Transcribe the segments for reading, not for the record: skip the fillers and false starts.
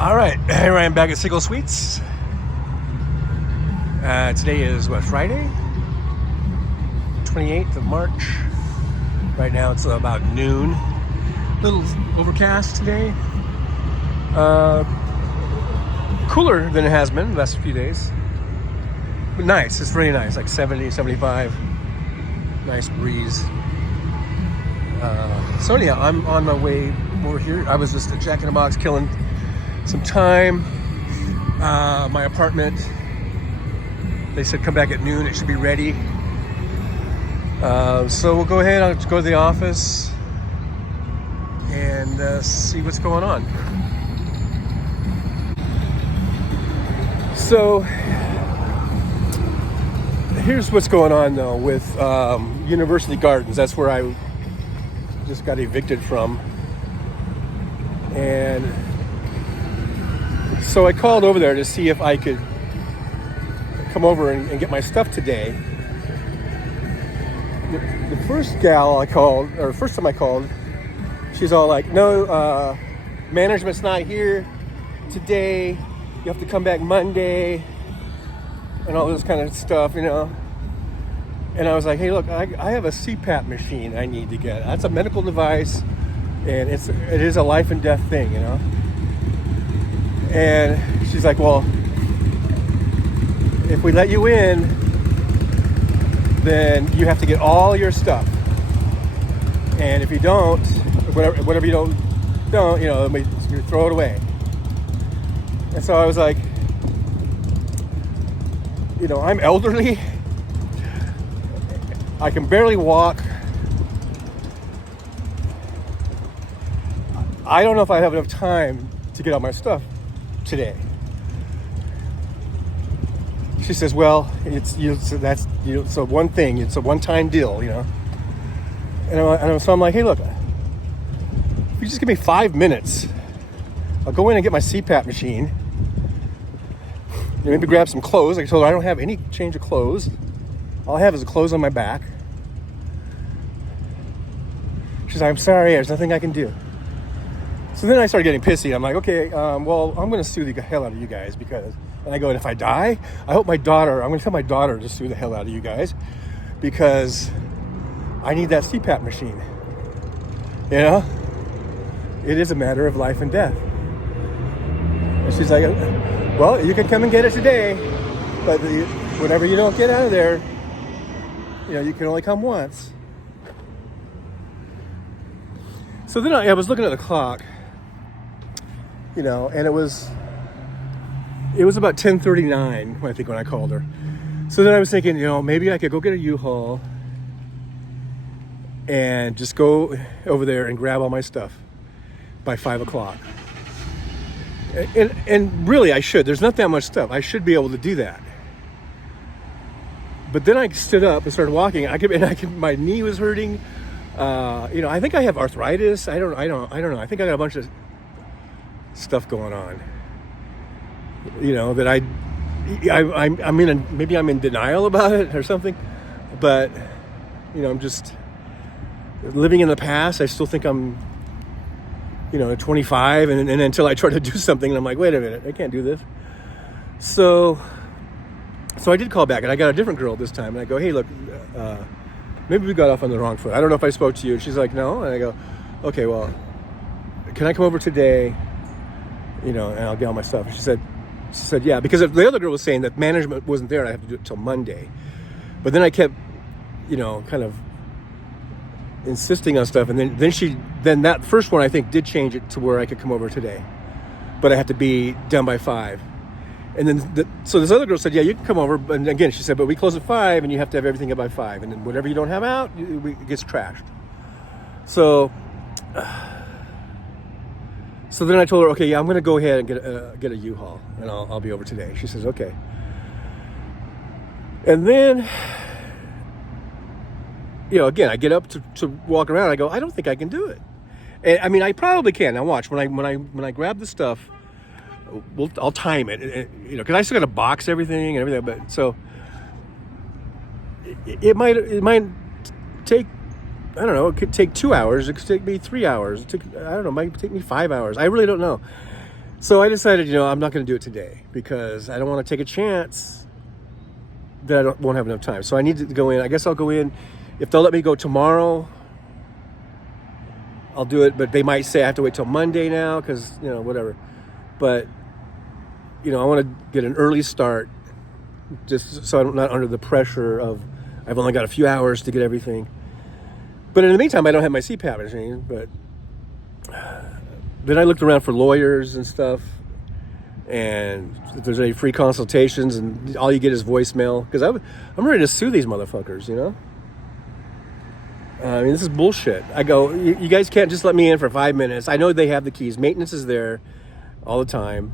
All right, here I am back at Siegel Suites. Today is Friday, 28th of March. Right now it's about noon. A little overcast today. Cooler than it has been the last few days. But nice, it's really nice, like 70, 75. Nice breeze. So anyhow, I'm on my way over here. I was just at Jack in the Box killing some time. My apartment, they said come back at noon, it should be ready. So we'll go ahead, I'll go to the office and see what's going on. So here's what's going on though with University Gardens. That's where I just got evicted from. And so I called over there to see if I could come over and get my stuff today. The first gal I called, or first time I called, she's all like, no, management's not here today. You have to come back Monday and all this kind of stuff, you know. And I was like, hey, look, I have a CPAP machine I need to get. That's a medical device, and it is a life and death thing, you know. And she's like, well, if we let you in, then you have to get all your stuff. And if you don't, whatever you don't, you know, you throw it away. And so I was like, you know, I'm elderly. I can barely walk. I don't know if I have enough time to get all my stuff today. She says, well, so one thing, it's a one-time deal, you know. So I'm like, hey, look, if you just give me 5 minutes, I'll go in and get my CPAP machine. Maybe grab some clothes. I told her I don't have any change of clothes. All I have is the clothes on my back. She's like, I'm sorry, there's nothing I can do. So then I started getting pissy. I'm like, okay, well, I'm going to sue the hell out of you guys because, and I go, and if I die, I'm going to tell my daughter to sue the hell out of you guys because I need that CPAP machine. You know? It is a matter of life and death. And she's like, well, you can come and get it today, but whenever you don't get out of there, you know, you can only come once. So then I was looking at the clock, you know, and it was about 10:39, I think, when I called her. So then I was thinking, you know, maybe I could go get a U-Haul and just go over there and grab all my stuff by 5 o'clock. And really, I should. There's not that much stuff. I should be able to do that. But then I stood up and started walking. My knee was hurting. You know, I think I have arthritis. I don't know. I think I got a bunch of stuff going on. You know, that maybe I'm in denial about it or something. But, you know, I'm just living in the past. I still think I'm, you know, 25, and until I try to do something, and I'm like, wait a minute, I can't do this. So I did call back, and I got a different girl this time, and I go, hey, look, maybe we got off on the wrong foot. I don't know if I spoke to you. And she's like, no. And I go, okay, well, can I come over today, you know, and I'll get all my stuff? And she said, yeah, because the other girl was saying that management wasn't there, and I have to do it till Monday. But then I kept, you know, kind of insisting on stuff, and then that first one I think did change it to where I could come over today, but I had to be done by 5. And then so this other girl said, yeah, you can come over, and again she said, but we close at 5 and you have to have everything up by 5, and then whatever you don't have out, it gets trashed. So then I told her, okay, yeah, I'm gonna go ahead and get a U-Haul, and I'll be over today. She says, okay. And then, you know, again, I get up to walk around. I go, I don't think I can do it. And I mean, I probably can. Now watch, when I grab the stuff, I'll time it, you know, because I still got to box everything and everything. But so it might take, I don't know, it could take 2 hours. It could take me 3 hours. I don't know, it might take me 5 hours. I really don't know. So I decided, I'm not going to do it today because I don't want to take a chance that I won't have enough time. So I need to go in. I guess I'll go in. If they'll let me go tomorrow, I'll do it. But they might say I have to wait till Monday now because, whatever. But, I want to get an early start just so I'm not under the pressure of I've only got a few hours to get everything. But in the meantime, I don't have my CPAP machine. But then I looked around for lawyers and stuff. And if there's any free consultations, and all you get is voicemail. Because I'm ready to sue these motherfuckers, I mean, this is bullshit. I go, you guys can't just let me in for 5 minutes. I know they have the keys. Maintenance is there all the time,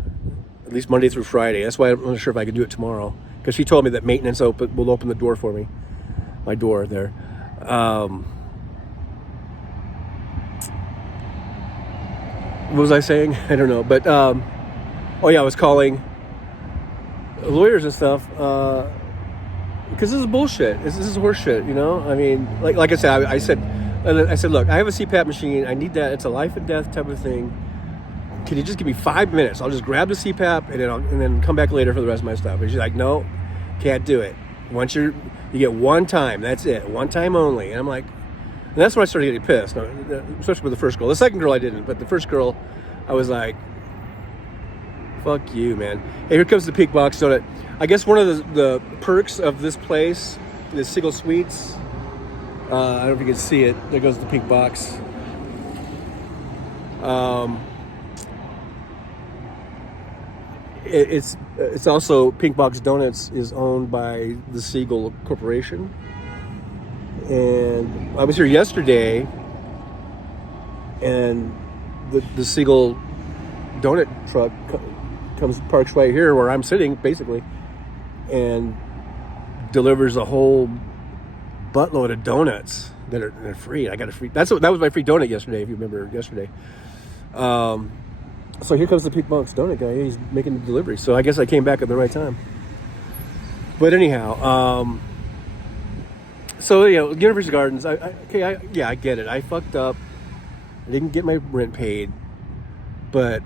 at least Monday through Friday. That's why I'm not sure if I can do it tomorrow. Because she told me that maintenance will open the door for me. My door there. What was I saying? I don't know. But, I was calling lawyers and stuff. Because this is bullshit. This is horseshit, I mean, like I said, I said, look, I have a CPAP machine. I need that. It's a life and death type of thing. Can you just give me 5 minutes? I'll just grab the CPAP and then come back later for the rest of my stuff. And she's like, no, can't do it. Once you get one time, that's it. One time only. And I'm like, and that's when I started getting pissed, especially with the first girl. The second girl I didn't, but the first girl, I was like, fuck you, man. Hey, here comes the Pink Box Donut. I guess one of the perks of this place, the Siegel Suites, I don't know if you can see it. There goes the pink box. It's also, Pink Box Donuts is owned by the Siegel Corporation. And I was here yesterday, and the Siegel donut truck parks right here where I'm sitting, basically, and delivers a whole buttload of donuts that are free. I got a free. That was my free donut yesterday, if you remember yesterday. So here comes the Pink Box Donut guy. He's making the delivery. So I guess I came back at the right time. But anyhow, so University Gardens. I get it. I fucked up. I didn't get my rent paid, but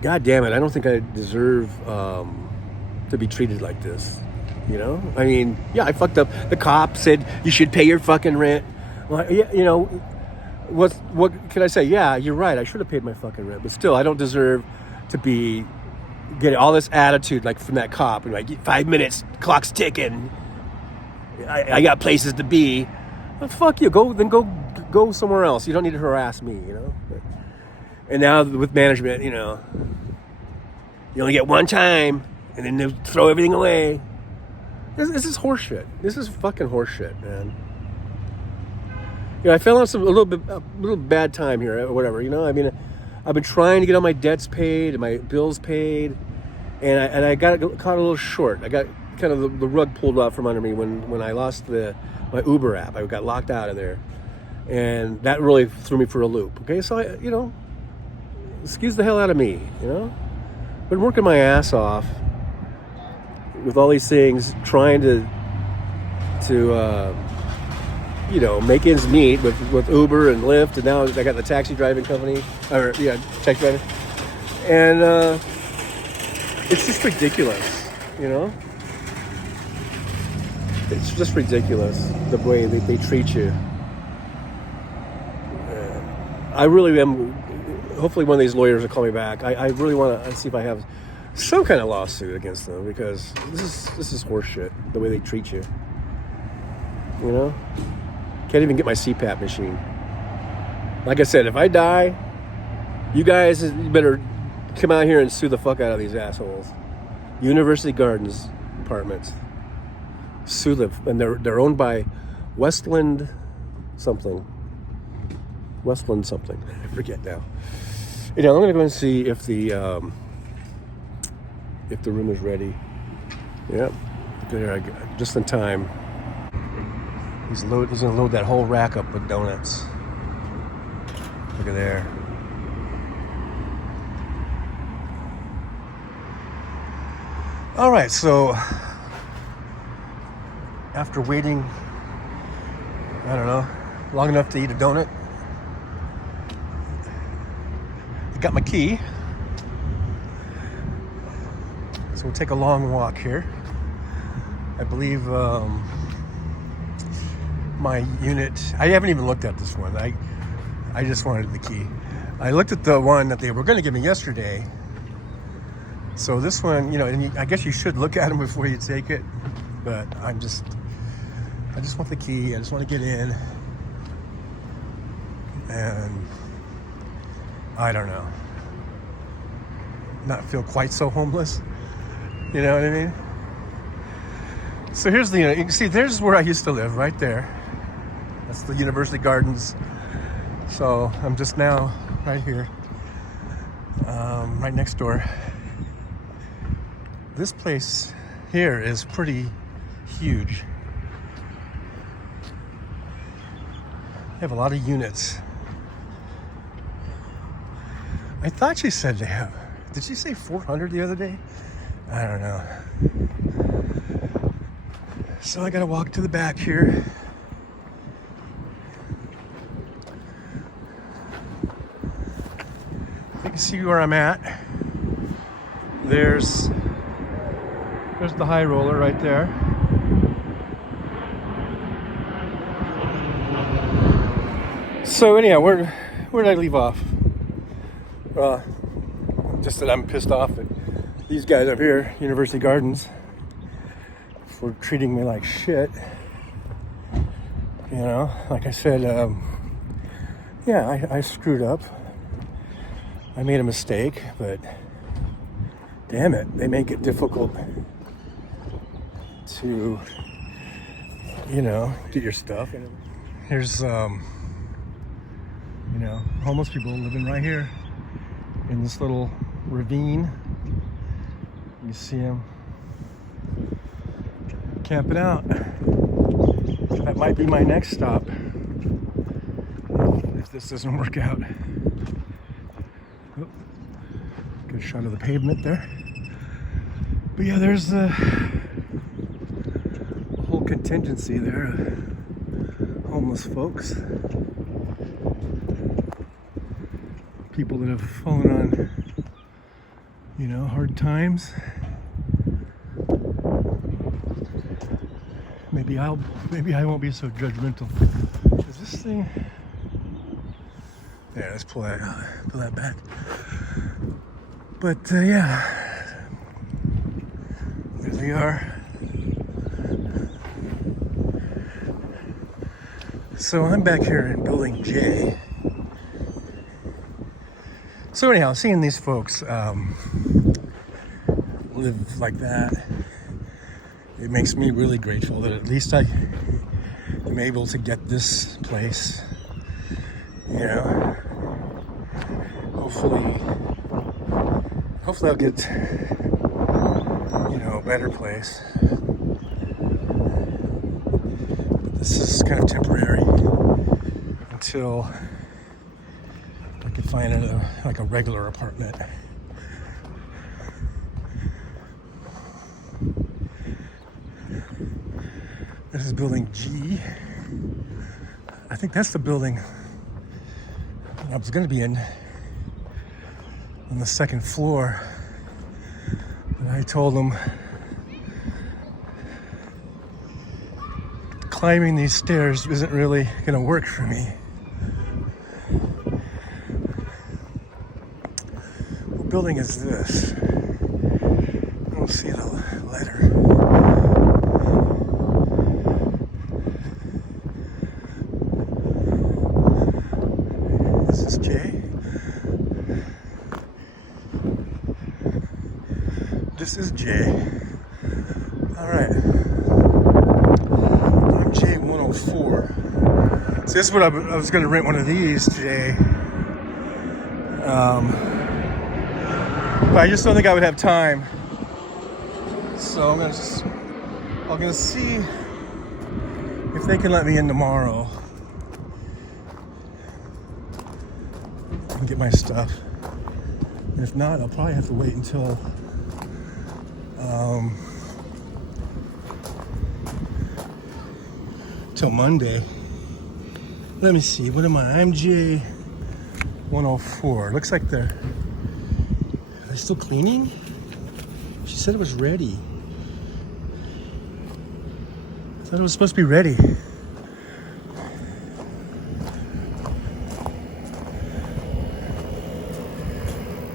God damn it, I don't think I deserve to be treated like this. I mean, yeah, I fucked up. The cop said you should pay your fucking rent. Well, yeah, what can I say? Yeah, you're right. I should have paid my fucking rent, but still, I don't deserve to be getting all this attitude like from that cop. And 5 minutes, clock's ticking. I got places to be. Well, fuck you. Go somewhere else. You don't need to harass me. And now with management, you only get one time, and then they throw everything away. This is horseshit. This is fucking horseshit, man. I fell on a little bad time here, or whatever. I mean, I've been trying to get all my debts paid and my bills paid, and I got caught a little short. I got kind of the rug pulled out from under me when I lost my Uber app. I got locked out of there, and that really threw me for a loop. Okay, so I, excuse the hell out of me. Been working my ass off with all these things, trying to make ends meet with Uber and Lyft, and now I got the taxi driving company, taxi driving, and it's just ridiculous, It's just ridiculous the way they treat you. I really am. Hopefully, one of these lawyers will call me back. I really want to see if I have some kind of lawsuit against them, because this is horseshit the way they treat you. Can't even get my CPAP machine. Like I said, if I die, you guys better come out here and sue the fuck out of these assholes. University Gardens apartments. Sue them, and they're owned by Westland something. I forget now. I'm gonna go and see if the room is ready. Yep, there, just in time. He's gonna load that whole rack up with donuts. Look at there. All right, so after waiting, I don't know, long enough to eat a donut, I got my key. So we'll take a long walk here. I believe my unit, I haven't even looked at this one. I just wanted the key. I looked at the one that they were going to give me yesterday. So this one, and I guess you should look at them before you take it. But I just want the key. I just want to get in. And I don't know. Not feel quite so homeless. You know what I mean? So here's the, you can see there's where I used to live, right there. That's the University Gardens. So I'm just now right here, right next door. This place here is pretty huge. They have a lot of units. I thought she said they have. Did she say 400 the other day? I don't know. So I gotta walk to the back here. You can see where I'm at. There's the high roller right there. So anyhow, where did I leave off? Just that I'm pissed off at these guys up here, University Gardens, for treating me like shit. Like I said, I screwed up. I made a mistake, but damn it, they make it difficult to, get your stuff. Here's, homeless people living right here in this little ravine. You see them camping out. That might be my next stop if this doesn't work out. Oh, good shot of the pavement there. But yeah, there's the whole contingency there of homeless folks. People that have fallen on, hard times. Maybe I won't be so judgmental. Is this thing? Yeah, let's pull that back. But yeah, there they are. So I'm back here in Building J. So anyhow, seeing these folks live like that, it makes me really grateful that at least I am able to get this place. Hopefully I'll get, a better place. But this is kind of temporary until I can find a regular apartment. This is Building G. I think that's the building I was going to be in on the second floor. And I told them climbing these stairs isn't really going to work for me. What building is this? I don't see the letter. This is J. Alright. I'm J104. So this is what I was going to rent one of these today. But I just don't think I would have time. So I'm gonna see if they can let me in tomorrow and get my stuff. And if not, I'll probably have to wait until Monday. Let me see, what am I? I'm J104. Looks like they're still cleaning. She said it was ready. I thought it was supposed to be ready.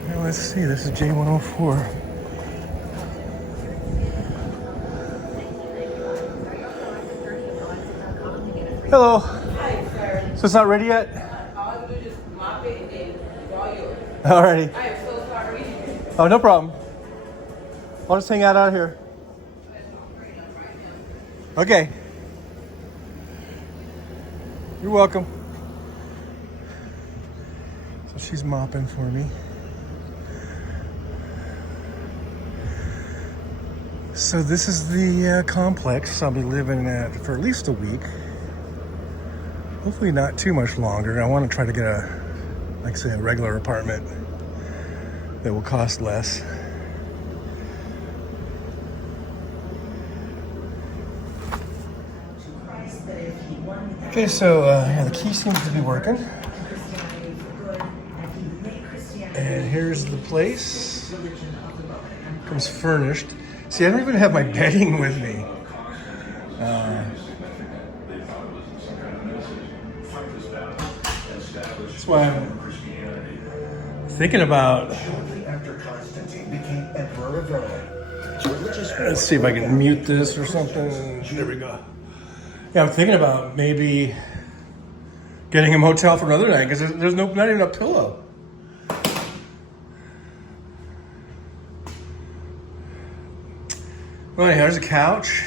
Well, let's see. This is J104. Hello. Hi, sir. So it's not ready yet? All I do is just mop it and then it's all yours. Alrighty. I am so sorry. Oh, no problem. I'll just hang out here. Okay. You're welcome. So she's mopping for me. So this is the complex I'll be living at for at least a week. Hopefully not too much longer. I want to try to get a regular apartment that will cost less. Okay, so yeah, the key seems to be working. And here's the place. Comes furnished. See, I don't even have my bedding with me. That's why I'm thinking about. Let's see if I can mute this or something. There we go. Yeah, I'm thinking about maybe getting a motel for another night because there's not even a pillow. Well, anyhow, there's a couch,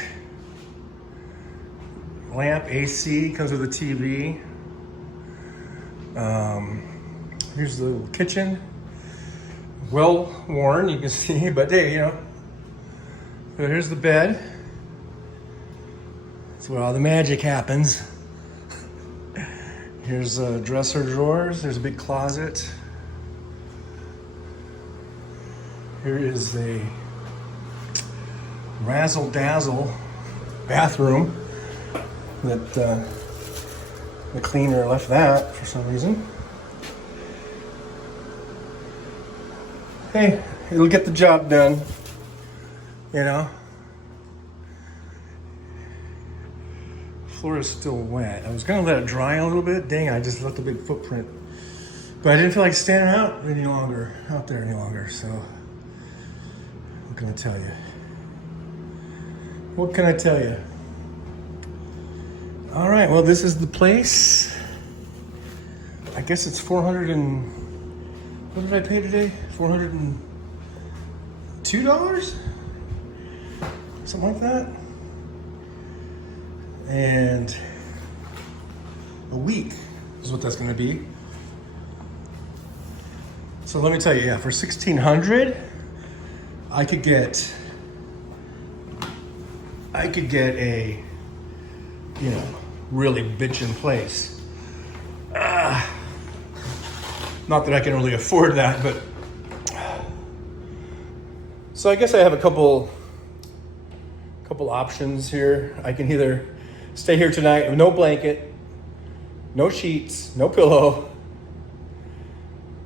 lamp, AC, comes with a TV. Here's the kitchen, well worn, you can see, but hey, you know. So here's the bed. That's where all the magic happens. Here's dresser drawers. There's a big closet. Here is a razzle-dazzle bathroom that the cleaner left that for some reason. Hey, it'll get the job done, you know. Floor is still wet. I was gonna let it dry a little bit. Dang, I just left a big footprint. But I didn't feel like standing out there any longer, so what can I tell you? What can I tell you? All right, well, this is the place. I guess it's what did I pay today? $402? Something like that. And a week is what that's going to be. So let me tell you, yeah, for $1,600, I could get a, you know, really bitchin' place. Not that I can really afford that, but so I guess I have a couple options here. I can either stay here tonight with no blanket, no sheets, no pillow,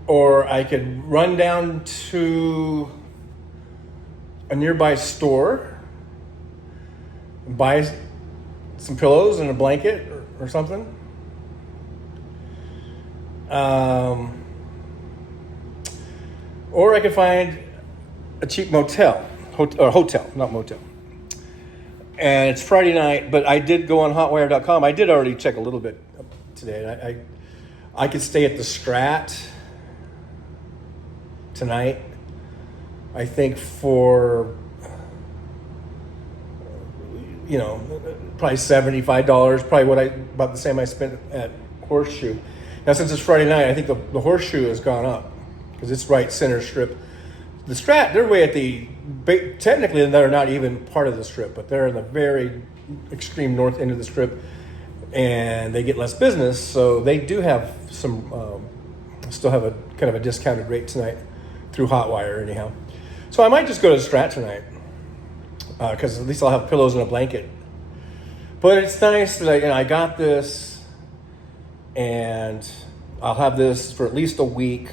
or I could run down to a nearby store, buy some pillows and a blanket or something. Or I could find a cheap hotel, not motel. And it's Friday night, but I did go on hotwire.com. I did already check a little bit today. I could stay at the Strat tonight, I think for, you know, probably $75, probably about the same I spent at Horseshoe. Now, since it's Friday night, I think the Horseshoe has gone up because it's right center strip. The Strat, they're way at technically they're not even part of the strip, but they're in the very extreme north end of the strip, and they get less business, so they do have some, still have a kind of a discounted rate tonight through Hotwire anyhow. So I might just go to the Strat tonight, because at least I'll have pillows and a blanket. But it's nice that I got this, and I'll have this for at least a week.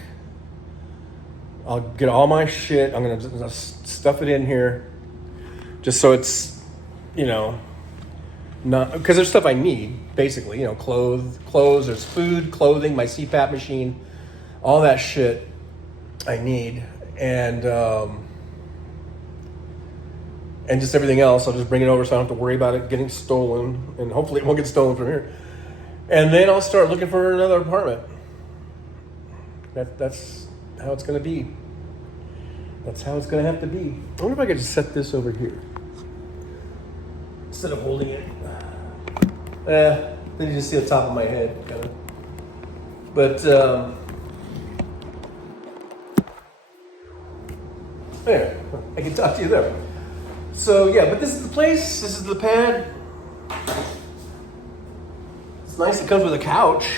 I'll get all my shit. I'm gonna stuff it in here, just so it's, you know, not because there's stuff I need. Basically, you know, clothes. There's food, clothing, my CPAP machine, all that shit I need, and just everything else. I'll just bring it over so I don't have to worry about it getting stolen, and hopefully it won't get stolen from here. And then I'll start looking for another apartment. That's how it's going to be. That's how it's going to have to be. I wonder if I could just set this over here instead of holding it. Then you just see the top of my head, kind of. But there, I can talk to you there. So yeah, but this is the place. This is the pad. It's nice. It comes with a couch.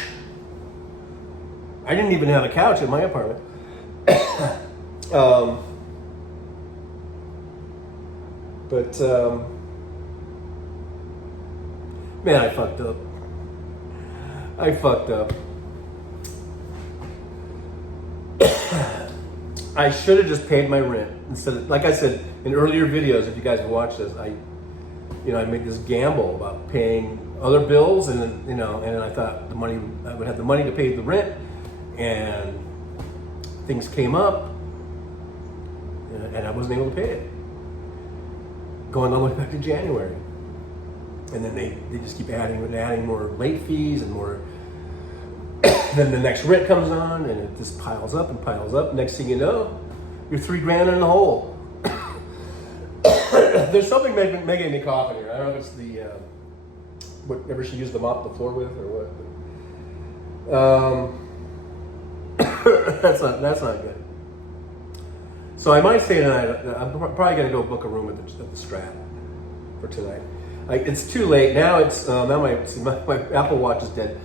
I didn't even have a couch in my apartment. Man, I fucked up. I should have just paid my rent instead of, like I said in earlier videos, if you guys have watched this, I made this gamble about paying other bills, and then, and then I thought I would have the money to pay the rent, and things came up, and I wasn't able to pay it. Going all the way back to January. And then they just keep adding more late fees and more. Then the next rent comes on, and it just piles up and piles up. Next thing you know, you're $3,000 in the hole. There's something making me cough in here. I don't know if it's the whatever she used to mop the floor with or what. That's not good. So I might say tonight, I'm probably going to go book a room at the Strat for tonight. It's too late now. It's now my Apple Watch is dead.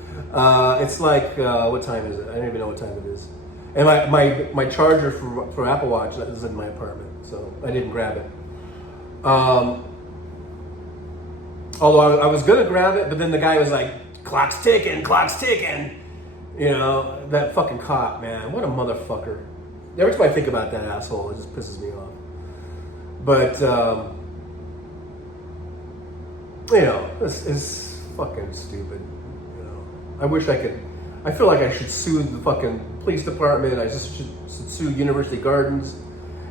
It's like what time is it? I don't even know what time it is. And my charger for Apple Watch is in my apartment, so I didn't grab it. Although I was gonna grab it, but then the guy was like, "Clock's ticking." You know, that fucking cop, man. What a motherfucker. Every time I think about that asshole, it just pisses me off. But this is fucking stupid. I wish I could. I feel like I should sue the fucking police department. I just should sue University Gardens.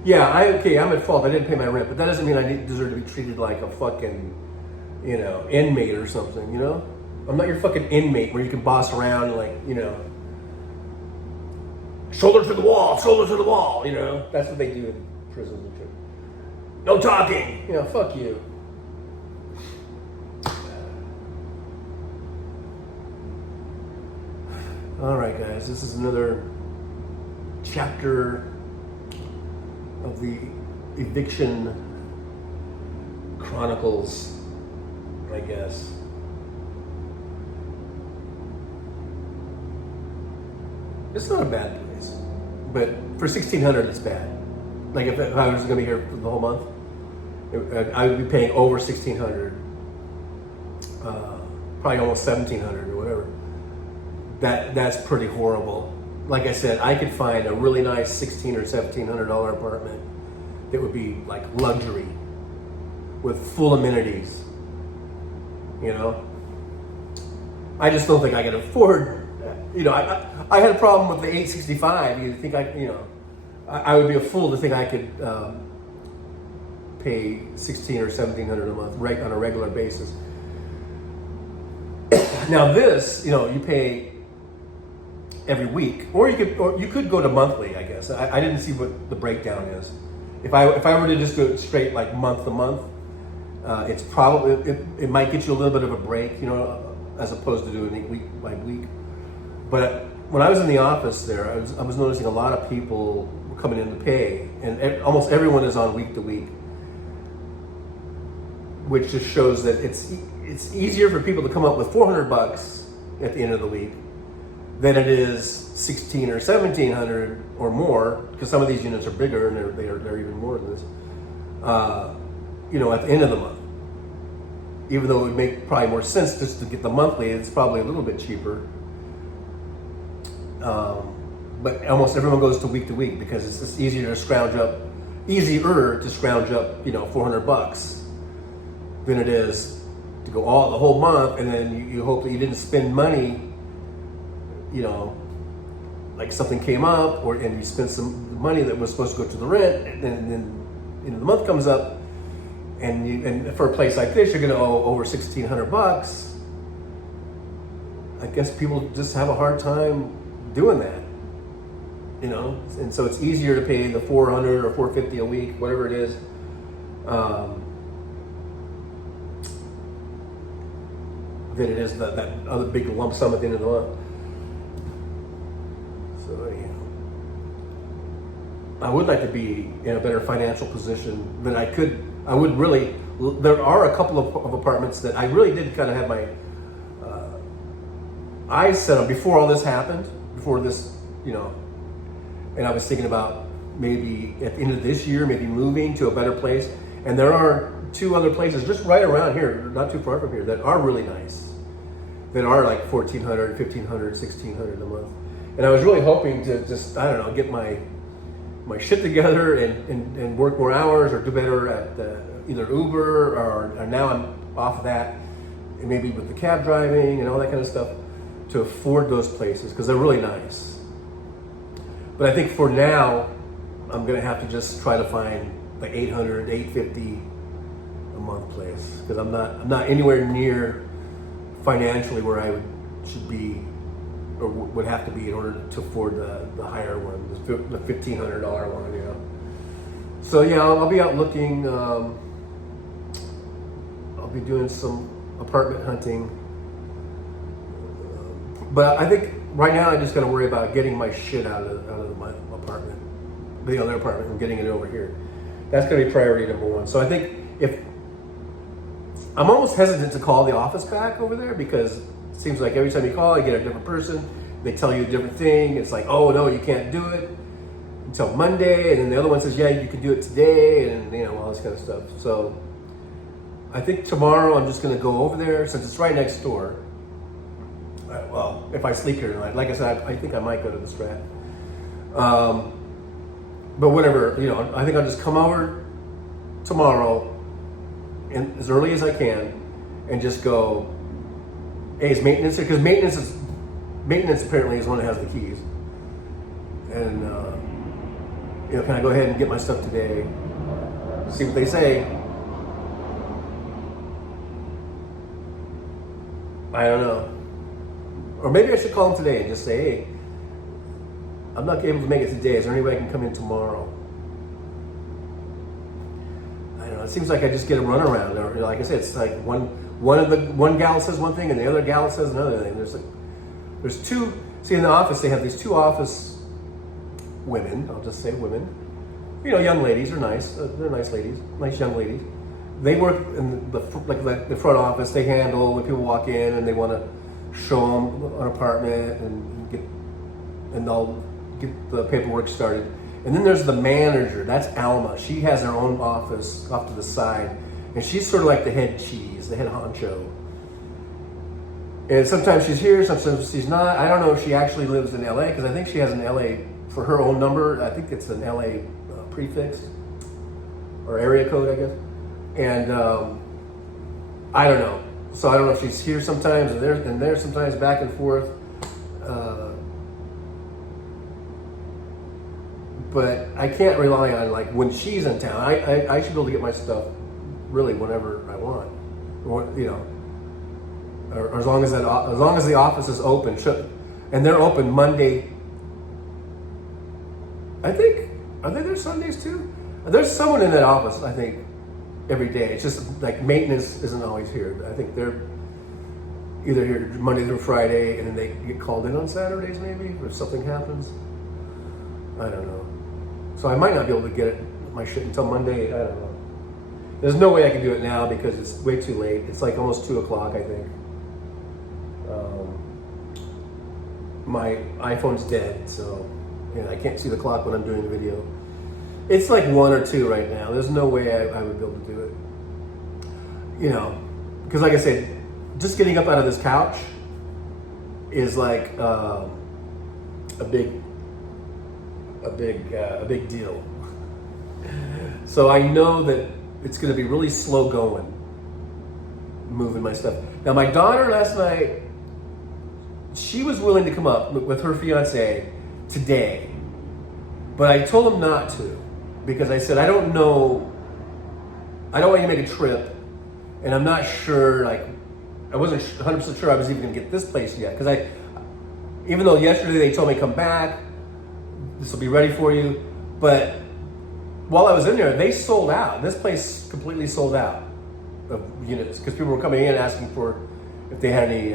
Yeah, I'm at fault. I didn't pay my rent, but that doesn't mean I deserve to be treated like a fucking, inmate or something. I'm not your fucking inmate where you can boss around like, shoulder to the wall. That's what they do in prisons and shit. No talking. Fuck you. All right, guys, this is another chapter of the Eviction Chronicles, I guess. It's not a bad place, but for $1,600, it's bad. Like if I was going to be here for the whole month, I would be paying over $1,600, probably almost $1,700 or whatever. That's pretty horrible. Like I said, I could find a really nice $1,600 or $1,700 apartment that would be like luxury with full amenities. I just don't think I can afford. I had a problem with the $865. You think I would be a fool to think I could pay $1,600 or $1,700 a month on a regular basis. Now this, you pay every week, or you could go to monthly. I guess I didn't see what the breakdown is. If I were to just go straight like month to month, it's probably it might get you a little bit of a break, as opposed to doing it week by week. But when I was in the office there, I was noticing a lot of people were coming in to pay, and almost everyone is on week to week, which just shows that it's easier for people to come up with $400 at the end of the week than it is $1,600 or $1,700 or more, because some of these units are bigger and they're even more than this. At the end of the month, even though it would make probably more sense just to get the monthly, it's probably a little bit cheaper. but almost everyone goes to week because it's just easier to scrounge up $400 than it is to go all the whole month, and then you hope that you didn't spend money, like something came up, and you spent some money that was supposed to go to the rent, and then the month comes up, and for a place like this, you're going to owe over $1,600. I guess people just have a hard time doing that, and so it's easier to pay the $400 or $450 a week, whatever it is, than it is that other big lump sum at the end of the month. So anyhow, I would like to be in a better financial position than I would really. There are a couple of apartments that I really did kind of have my eyes set on before all this happened, before this, and I was thinking about maybe at the end of this year, maybe moving to a better place. And there are 2 other places just right around here, not too far from here, that are really nice, that are like $1,400, $1,500, $1,600 a month. And I was really hoping to just, I don't know, get my shit together and work more hours or do better at either Uber or now I'm off of that, and maybe with the cab driving and all that kind of stuff, to afford those places because they're really nice. But I think for now, I'm gonna have to just try to find like $800, $850 a month place because I'm not anywhere near financially where I should be or would have to be in order to afford the higher one, the $1,500 one, So yeah, I'll be out looking. I'll be doing some apartment hunting. But I think right now I just got to worry about getting my shit out of my apartment, the other apartment, and getting it over here. That's going to be priority number 1. So I think I'm almost hesitant to call the office back over there because it seems like every time you call, you get a different person. They tell you a different thing. It's like, oh no, you can't do it until Monday, and then the other one says, yeah, you can do it today, and all this kind of stuff. So I think tomorrow I'm just going to go over there since it's right next door. Well, if I sleep here tonight, like I said, I think I might go to the Strat. But whatever, I think I'll just come over tomorrow and as early as I can and just go, hey, is maintenance here? Because maintenance apparently is the one that has the keys. And, can I go ahead and get my stuff today? See what they say. I don't know. Or maybe I should call them today and just say, hey, I'm not able to make it today. Is there any way I can come in tomorrow? I don't know. It seems like I just get a runaround. Or, like I said, it's like one gal says one thing and the other gal says another thing. There's 2. See, in the office they have these 2 office women. I'll just say women. Young ladies are nice. They're nice ladies, nice young ladies. They work in the front office. They handle when people walk in and they want to show them an apartment and they'll get the paperwork started. And then there's the manager. That's Alma. She has her own office off to the side, and she's sort of like the head cheese, the head honcho. And sometimes she's here, sometimes she's not. I don't know if she actually lives in LA because I think she has an LA for her own number. I think it's an LA prefix or area code, I guess. And I don't know. So I don't know if she's here sometimes and there sometimes, back and forth. But I can't rely on like when she's in town. I should be able to get my stuff really whenever I want, or as long as the office is open. And they're open Monday. I think there's Sundays too. There's someone in that office, I think, every day. It's just like maintenance isn't always here. I think they're either here Monday through Friday, and then they get called in on Saturdays maybe if something happens. I don't know. So I might not be able to get my shit until Monday. I don't know. There's no way I can do it now because it's way too late. It's like almost 2 o'clock, I think. My iPhone's dead, so I can't see the clock when I'm doing the video. It's like 1 or 2 right now. There's no way I would be able to do it. Because like I said, just getting up out of this couch is like a big a big deal. So I know that it's going to be really slow going, moving my stuff. Now my daughter last night, she was willing to come up with her fiance today, but I told him not to because I said I don't want you to make a trip, and I'm not sure. Like I wasn't 100% sure I was even going to get this place yet because even though yesterday they told me come back, this will be ready for you, but while I was in there, they sold out. This place completely sold out of units because people were coming in asking for if they had any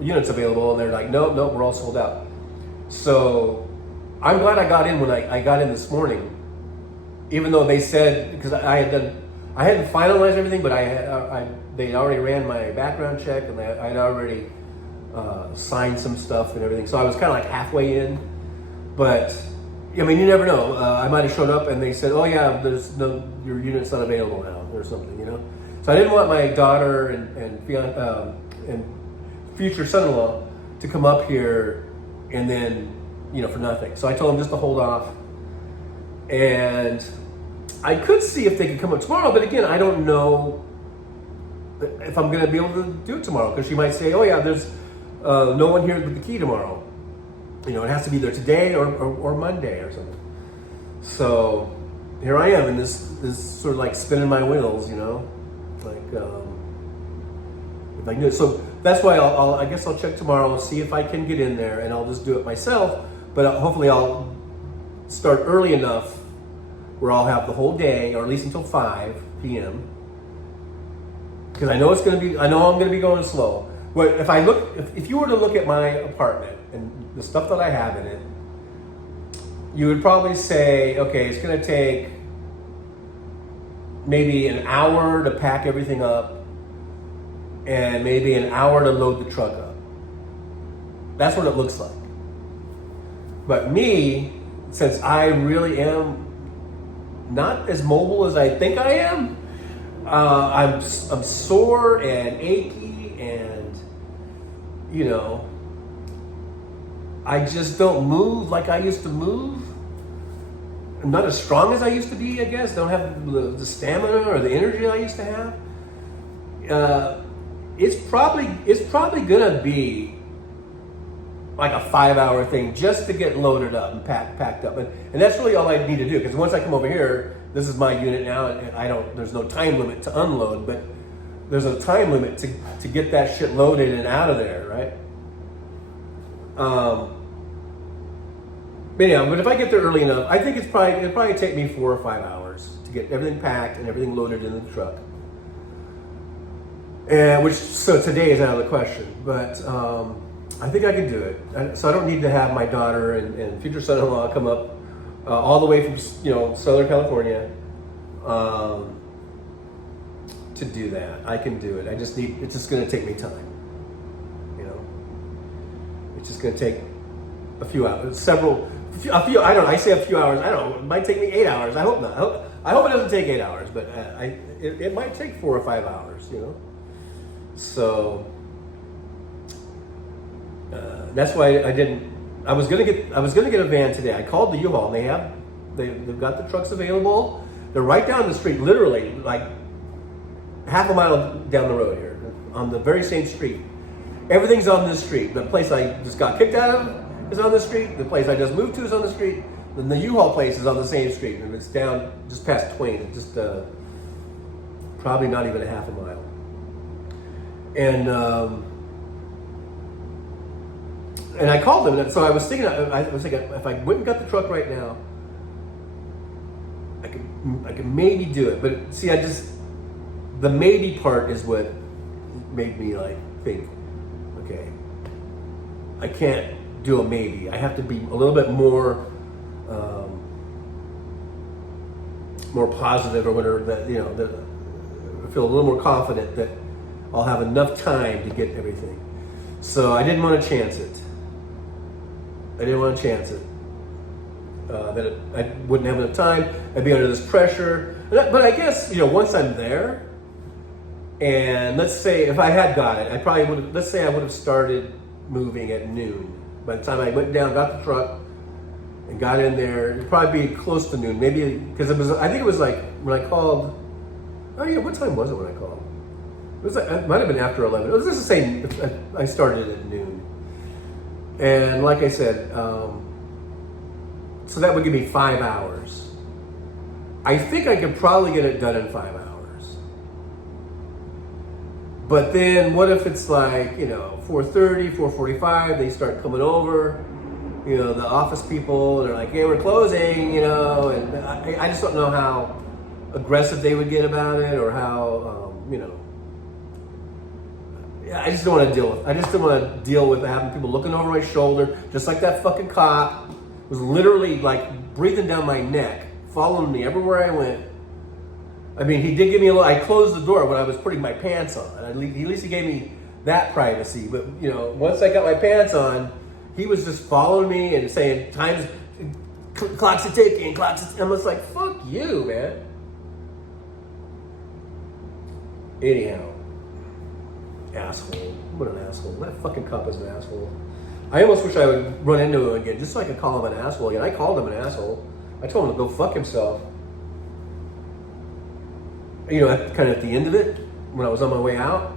units available, and they're like, no, we're all sold out. So I'm glad I got in when I got in this morning, even though they said, because I hadn't finalized everything, but they already ran my background check, and I had already signed some stuff and everything. So I was kind of like halfway in, but I mean, you never know. I might have showed up and they said, "Oh yeah, your unit's not available now," or something, you know. So I didn't want my daughter and future son-in-law to come up here and then, for nothing. So I told them just to hold off, and I could see if they could come up tomorrow. But again, I don't know if I'm going to be able to do it tomorrow because she might say, "Oh yeah, there's no one here with the key tomorrow." It has to be there today or Monday or something. So here I am in this sort of like spinning my wheels, like if I can do it. So that's why I guess I'll check tomorrow and see if I can get in there, and I'll just do it myself. But hopefully I'll start early enough where I'll have the whole day, or at least until 5 p.m. Because I know I'm going to be going slow. But if you were to look at my apartment and the stuff that I have in it, you would probably say, okay, it's going to take maybe an hour to pack everything up and maybe an hour to load the truck up. That's what it looks like. But me, since I really am not as mobile as I think I am, I'm sore and achy, and I just don't move like I used to move. I'm not as strong as I used to be, I guess. Don't have the stamina or the energy I used to have. It's probably gonna be like a 5-hour thing just to get loaded up and packed up, and that's really all I need to do. Because once I come over here, this is my unit now, and there's no time limit to unload, but there's a time limit to get that shit loaded and out of there, right? But anyhow, but if I get there early enough, I think it'll probably take me 4 or 5 hours to get everything packed and everything loaded into the truck. So today is out of the question, but I think I can do it. So I don't need to have my daughter and future son-in-law come up all the way from Southern California to do that. I can do it. It's just going to take me time. It's just going to take a few hours, I say a few hours. I don't know. It might take me 8 hours. I hope not. I hope it doesn't take 8 hours, but it might take 4 or 5 hours. So that's why I didn't. I was gonna get a van today. I called the U-Haul, and they've got the trucks available. They're right down the street, literally like half a mile down the road here, on the very same street. Everything's on this street. The place I just got kicked out of is on this street. The place I just moved to is on the street. Then the U-Haul place is on the same street, and it's down just past Twain. It's just probably not even a half a mile. And I called them, and so I was thinking if I went and got the truck right now, I could maybe do it. But see, the maybe part is what made me think, okay, I can't do a maybe. I have to be a little bit more positive, or whatever, that I feel a little more confident that I'll have enough time to get everything. So I didn't want to chance it. That I wouldn't have enough time. I'd be under this pressure. But I guess, once I'm there, and let's say if I had got it, I would have started moving at noon. By the time I went down, got the truck, and got in there. It'd probably be close to noon, maybe because I think it was like when I called. Oh yeah, what time was it when I called? It was like, it might have been after 11. It was just the same. I started at noon, and like I said, so that would give me 5 hours. I think I could probably get it done in 5 hours. But then what if it's like, 4:30, 4:45, they start coming over, the office people, they're like, hey, we're closing, and I just don't know how aggressive they would get about it or how, I just don't want to deal with. I just don't want to deal with having people looking over my shoulder, just like that fucking cop was literally like breathing down my neck, following me everywhere I went. I mean, he did give me a little. I closed the door when I was putting my pants on. At least he gave me that privacy. But once I got my pants on, he was just following me and saying, "Time's clocks are ticking, clocks." I'm just like, "Fuck you, man." Anyhow. Asshole. What an asshole. That fucking cop is an asshole. I almost wish I would run into him again just so I could call him an asshole again. I called him an asshole. I told him to go fuck himself. Kind of at the end of it, when I was on my way out,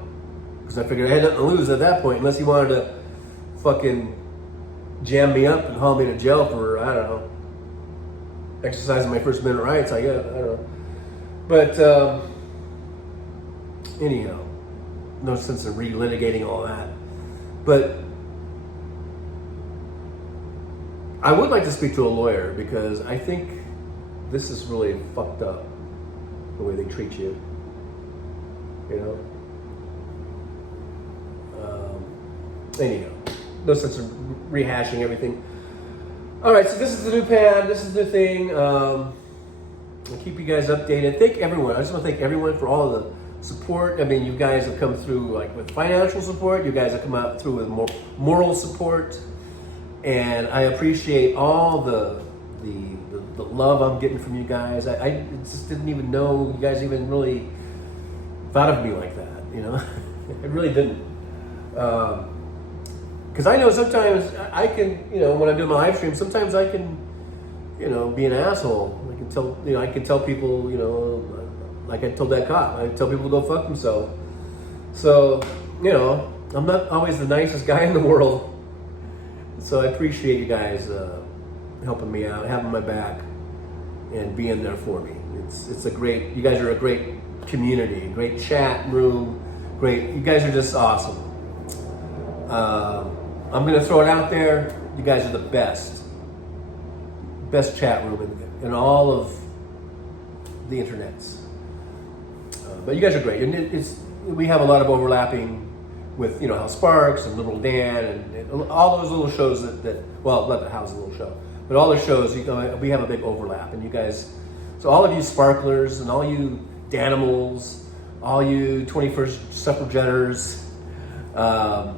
because I figured I had nothing to lose at that point, unless he wanted to fucking jam me up and haul me to jail for, I don't know, exercising my First Amendment rights, I guess. I don't know. But, anyhow. No sense in relitigating all that. But I would like to speak to a lawyer because I think this is really fucked up, the way they treat you. Anyhow, no sense in rehashing everything. All right, so this is the new pad. This is the thing. I'll keep you guys updated. Thank everyone. I just want to thank everyone for all of the support. I mean, you guys have come through like with financial support. You guys have come out through with more moral support, and I appreciate all the love I'm getting from you guys. I just didn't even know you guys even really thought of me like that. I really didn't. Because I know sometimes I can, when I'm doing my live stream, sometimes I can, be an asshole. I can tell people, like I told that cop, I tell people to go fuck themselves. So, I'm not always the nicest guy in the world. So I appreciate you guys helping me out, having my back, and being there for me. You guys are a great community, great chat room, you guys are just awesome. I'm going to throw it out there. You guys are the best chat room in all of the internets. But you guys are great, and we have a lot of overlapping with House Sparks and Liberal Dan and all those little shows that well, not the House a little show, but all the shows we have a big overlap, and you guys. So all of you sparklers and all you Danimals, all you 21st suffragetters, and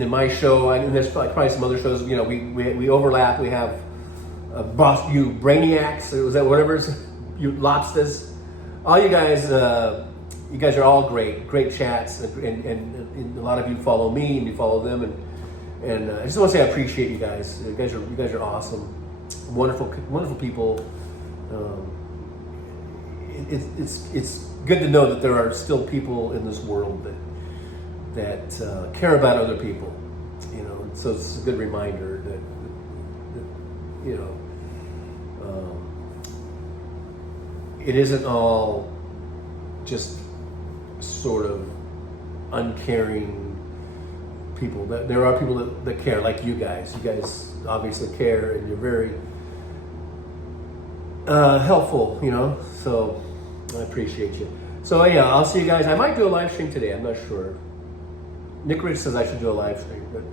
then my show, and there's probably some other shows. We overlap. We have boss you brainiacs. Was that whatever? You lobsters. All you guys are all great chats, and a lot of you follow me and you follow them, and I just want to say I appreciate you guys. You guys are awesome, wonderful people. It's good to know that there are still people in this world that care about other people. So it's a good reminder that it isn't all just sort of uncaring people. That there are people that care, like you guys. You guys obviously care, and you're very helpful. So I appreciate you. So yeah, I'll see you guys. I might do a live stream today. I'm not sure. Nick Rich says I should do a live stream, but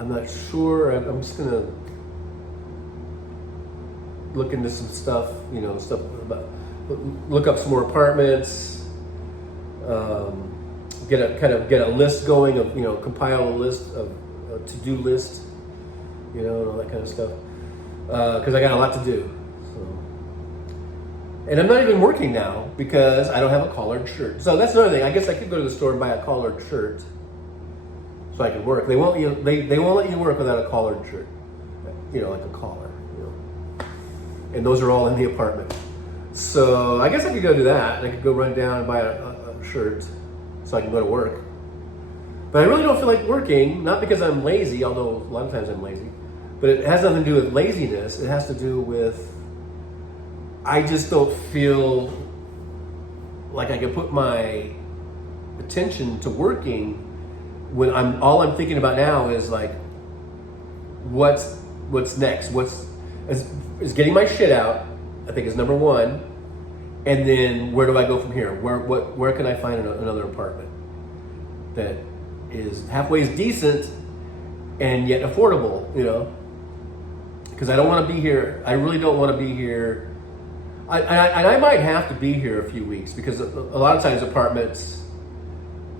I'm not sure. I'm just gonna look into some stuff. Stuff about. Look up some more apartments. Get a list going of compile a list of a to-do list. And all that kind of stuff. Because I got a lot to do. So. And I'm not even working now because I don't have a collared shirt. So that's another thing. I guess I could go to the store and buy a collared shirt so I could work. They won't let you work without a collared shirt. like a collar, and those are all in the apartment. So I guess I could go do that. I could go run down and buy a shirt so I can go to work. But I really don't feel like working, not because I'm lazy, although a lot of times I'm lazy, but it has nothing to do with laziness. It has to do with I just don't feel like I can put my attention to working when all I'm thinking about now is like what's next, is getting my shit out, I think, is number one, and then where do I go from here? Where can I find another apartment that is halfway decent and yet affordable? Because I don't want to be here. I really don't want to be here. I might have to be here a few weeks because a lot of times apartments,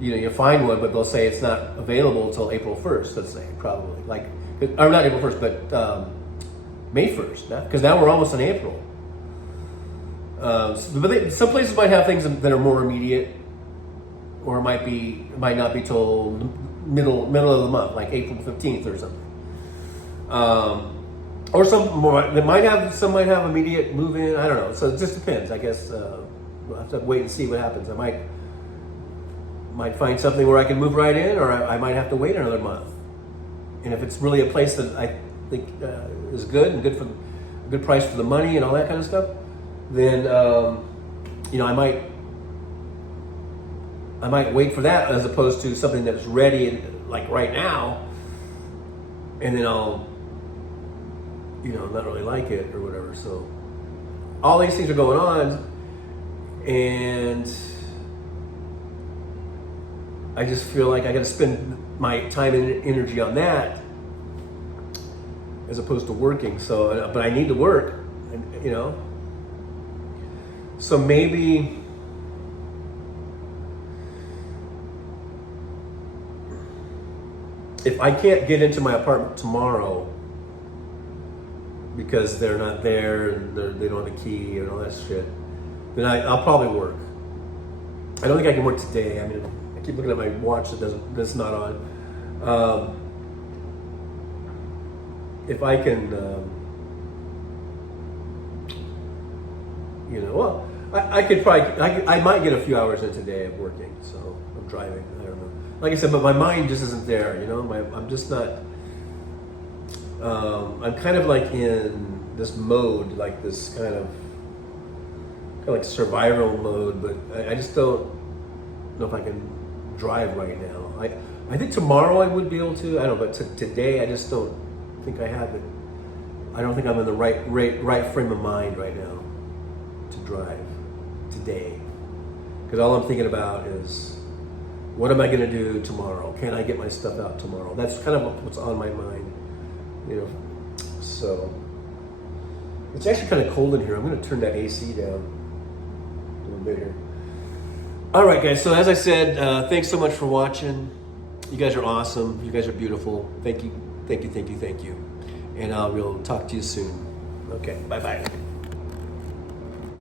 you find one, but they'll say it's not available until April 1st. Let's say probably or not April 1st, but May 1st. Because now we're almost in April. But some places might have things that are more immediate, or it might not be till middle of the month, like April 15th or something. Or some might have immediate move in. I don't know. So it just depends. I guess we'll have to wait and see what happens. I might find something where I can move right in, or I might have to wait another month. And if it's really a place that I think is good and good for a good price for the money and all that kind of stuff, then I might wait for that as opposed to something that's ready like right now, and then I'll not really like it or whatever. So all these things are going on, and I just feel like I got to spend my time and energy on that as opposed to working. So, but I need to work, So maybe if I can't get into my apartment tomorrow because they're not there and they don't have a key and all that shit, then I'll probably work. I don't think I can work today. I mean, I keep looking at my watch that's not on. If I can, well, I could probably, I might get a few hours in today of working. So I'm driving. I don't know. Like I said, but my mind just isn't there. I'm just not. I'm kind of like in this mode, like this kind of like survival mode, but I just don't know if I can drive right now. I think tomorrow I would be able to. I don't know, but today I just don't think I have it. I don't think I'm in the right frame of mind right now to drive today, because all I'm thinking about is what am I going to do tomorrow? Can I get my stuff out tomorrow? That's kind of what's on my mind. So it's actually kind of cold in here. I'm going to turn that AC down a little bit here. All right, guys. So as I said, thanks so much for watching. You guys are awesome. You guys are beautiful. Thank you. And I will talk to you soon. Okay. Bye-bye.